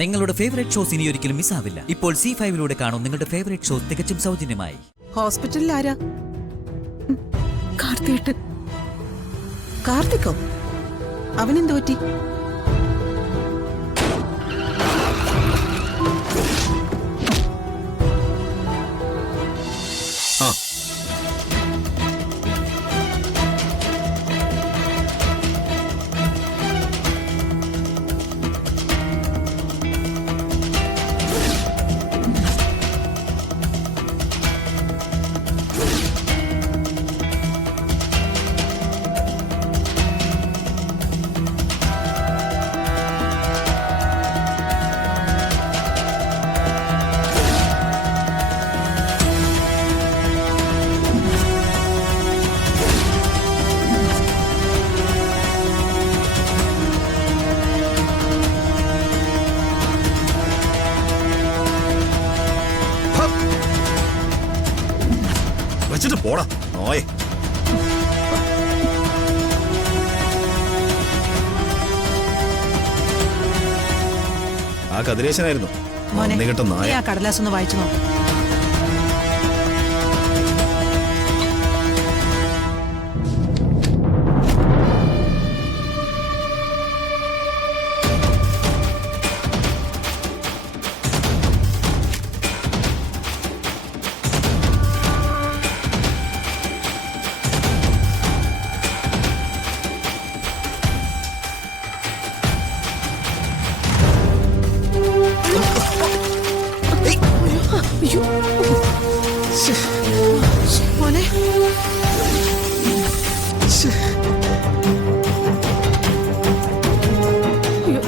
നിങ്ങളുടെ favourite shows ഇനി ഒരിക്കലും മിസ്സാവില്ല. ഇപ്പോൾ C5 കാണും നിങ്ങളുടെ ഫേവറേറ്റ് ഷോസ് തികച്ചും സൗജന്യമായി. ഹോസ്പിറ്റലിൽ ആരാ? കാർത്തിയേട്ടൻ. കാർത്തിക്കോ? അവനെന്ത് പറ്റി? പോടാ നോയേ. ആ കതിരേശനായിരുന്നു കിട്ടും നായ. കടലാസ് ഒന്ന് വായിച്ചു നോക്കാം.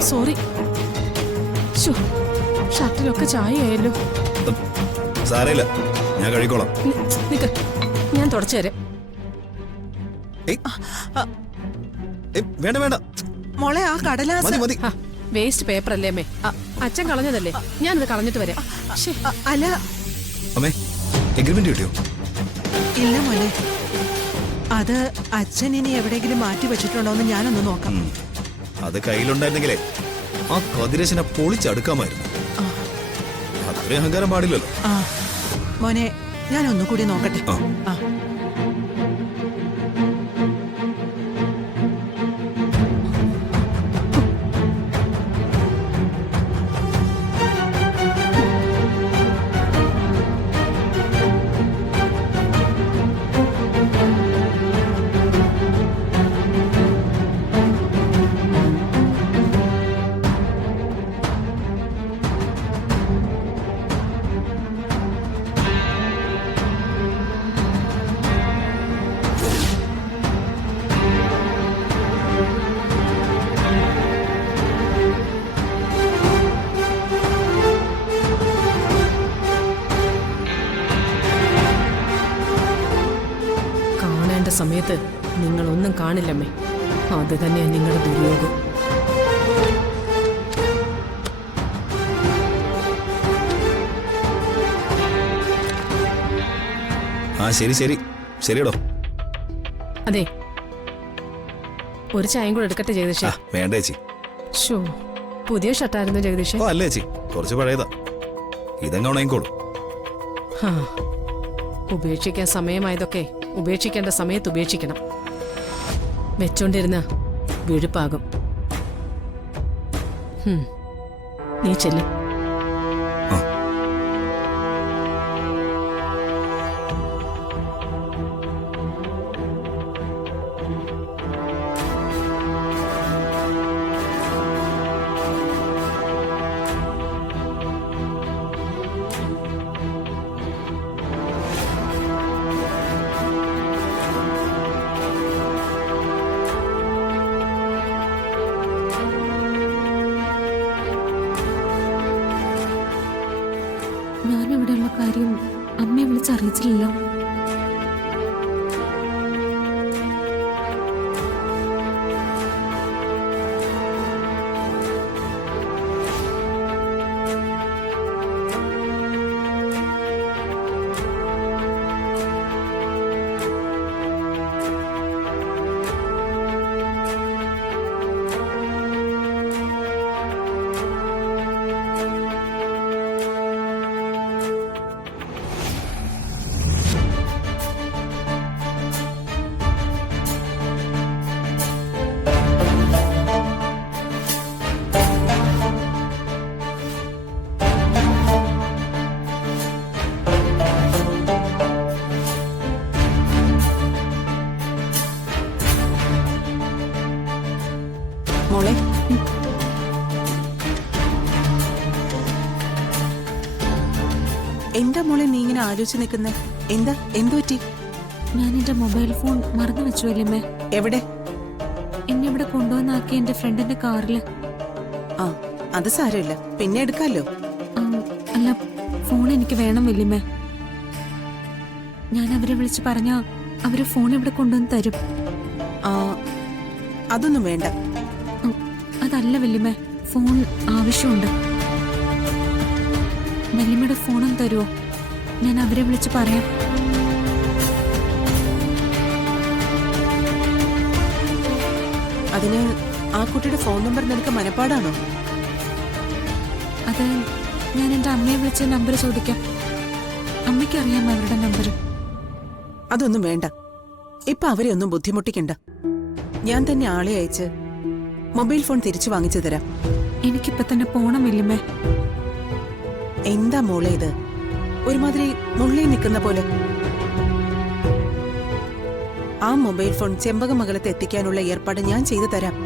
സോറി, ഷർട്ടിലൊക്കെ ചായയായല്ലോ. സാരമില്ല, ഞാൻ കഴിക്കോളാം. ഞാൻ തുടച്ചു തരാം. വേണ്ട വേണ്ട മോളെ, ആ കടലാസ് വേസ്റ്റ് പേപ്പർ അല്ലേ അമ്മേ? അച്ഛൻ കളഞ്ഞതല്ലേ, ഞാനത് കളഞ്ഞിട്ട് വരാം. അല്ല അമ്മേ, എഗ്രിമെന്റ് കിട്ടിയോ? ഇല്ല മോനെ, അത് അച്ഛൻ ഇനി എവിടെയെങ്കിലും മാറ്റി വെച്ചിട്ടുണ്ടോന്ന് ഞാനൊന്ന് നോക്കാം. അത് കയ്യിലുണ്ടായിരുന്നെങ്കിലേ ആ കതിരേശനെ പൊളിച്ചടുക്കാമായിരുന്നു. അത്രയും അഹങ്കാരം പാടില്ലല്ലോ. മോനെ, ഞാൻ ഒന്നുകൂടി നോക്കട്ടെ. സമയത്ത് നിങ്ങളൊന്നും കാണില്ലമ്മേ, അത് തന്നെയാണ് നിങ്ങളുടെ ദുര്യോഗം. ശരി ശരി ശരിയടോ. അതെ, ഒരു ചായയും കൂടെ എടുക്കട്ടെ ജഗദീഷേ? വേണ്ട ചേച്ചി. ഷോ, പുതിയ ഷർട്ടായിരുന്നു ജഗദീഷേ? അല്ല ചേച്ചി, കുറച്ച് പഴയതാ. ഇതങ്ങ ഉണങ്ങിക്കോളൂ. ഉപേക്ഷിക്കാൻ സമയമായതൊക്കെ ഉപേക്ഷിക്കേണ്ട സമയത്ത് ഉപേക്ഷിക്കണം. വെച്ചോണ്ടിരുന്ന വീഴുപ്പാകും. നീ ചെല്ലും. ഞാനിവിടെയുള്ള കാര്യം അമ്മയെ വിളിച്ചറിയിച്ചില്ലല്ലോ. എന്താ മോളെ നീ ഇങ്ങനെ ആലോചിച്ച് നിൽക്കുന്നേ? എന്താ എന്തു പറ്റി? ഞാൻ എന്റെ മൊബൈൽ ഫോൺ മറന്നു വെച്ചു വല്യമ്മേ. എവിടെ? എന്നെ ഇവിടെ കൊണ്ടുവന്നാക്കി എന്റെ ഫ്രണ്ടിന്റെ കാറില്. ആ അത് സാരമില്ല, പിന്നെ എടുക്കാലോ. ആ, അല്ല, ഫോൺ എനിക്ക് വേണം വല്യമ്മേ. ഞാൻ അവരെ വിളിച്ച് പറഞ്ഞാ അവര് ഫോൺ ഇവിടെ കൊണ്ടുവന്ന് തരും. ആ അതൊന്നും വേണ്ട. അതല്ല വല്യമ്മേ, ഫോൺ ആവശ്യമുണ്ട്. വല്യമ്മയുടെ ഫോണും തരുമോ? ഞാൻ അവരെ വിളിച്ച് പറയാം. അതിന് ആ കുട്ടിയുടെ ഫോൺ നമ്പർ നിനക്ക് മനപ്പാടാണോ? അത് ഞാൻ എന്റെ അമ്മയെ വിളിച്ച് നമ്പർ ചോദിക്കാം. അമ്മയ്ക്കറിയാം അവരുടെ നമ്പർ. അതൊന്നും വേണ്ട. ഇപ്പൊ അവരെ ഒന്നും ബുദ്ധിമുട്ടിക്കണ്ട. ഞാൻ തന്നെ ആളെ അയച്ച് മൊബൈൽ ഫോൺ തിരിച്ചു വാങ്ങിച്ചു തരാം. എനിക്കിപ്പൊ തന്നെ പോണം വല്യമ്മേ. എന്താ മോളെ ഇത്? ഒരുമാതിരി മുള്ളി നിൽക്കുന്ന പോലെ. ആ മൊബൈൽ ഫോൺ ചെമ്പകമംഗലത്ത് എത്തിക്കാനുള്ള ഏർപ്പാട് ഞാൻ ചെയ്തു തരാം.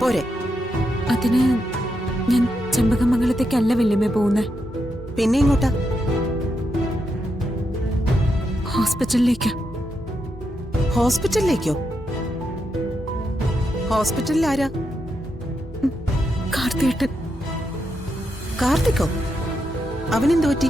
പോരെ? അതിന് ഞാൻ ചെമ്പകമംഗലത്തേക്കല്ല വല്യമ്മേ പോകുന്നേ. പിന്നെ ഇങ്ങോട്ടാ? ഹോസ്പിറ്റലിലേക്ക്. ഹോസ്പിറ്റലിലേക്കോ? ഹോസ്പിറ്റലിൽ ആരാ? കാർത്തിയേട്ടൻ. കാർത്തിക്കോ? അവനെന്തു പറ്റി?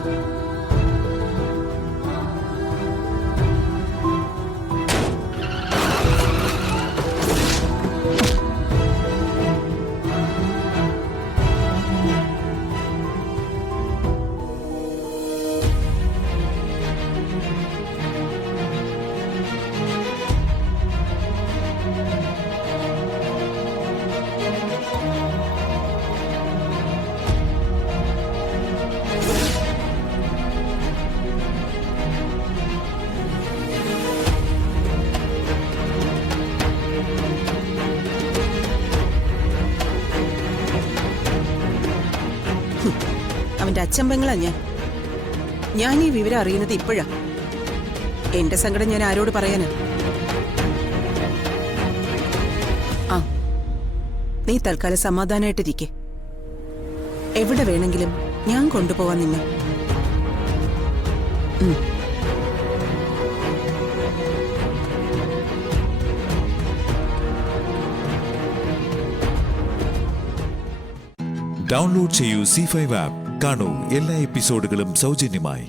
അവന്റെ അച്ഛൻ പെങ്ങളാ ഞാൻ ഈ വിവരം അറിയുന്നത് ഇപ്പോഴാ. എന്റെ സങ്കടം ഞാൻ ആരോട് പറയാനാ? ആ നീ തൽക്കാലം സമാധാനമായിട്ടിരിക്കെ. എവിടെ വേണമെങ്കിലും ഞാൻ കൊണ്ടുപോവാൻ നിന്നെ. ഡൗൺലോഡ് ചെയ്യൂ C5 ആപ്പ്. കാണൂ എല്ലാ എപ്പിസോഡുകളും സൗജന്യമായി.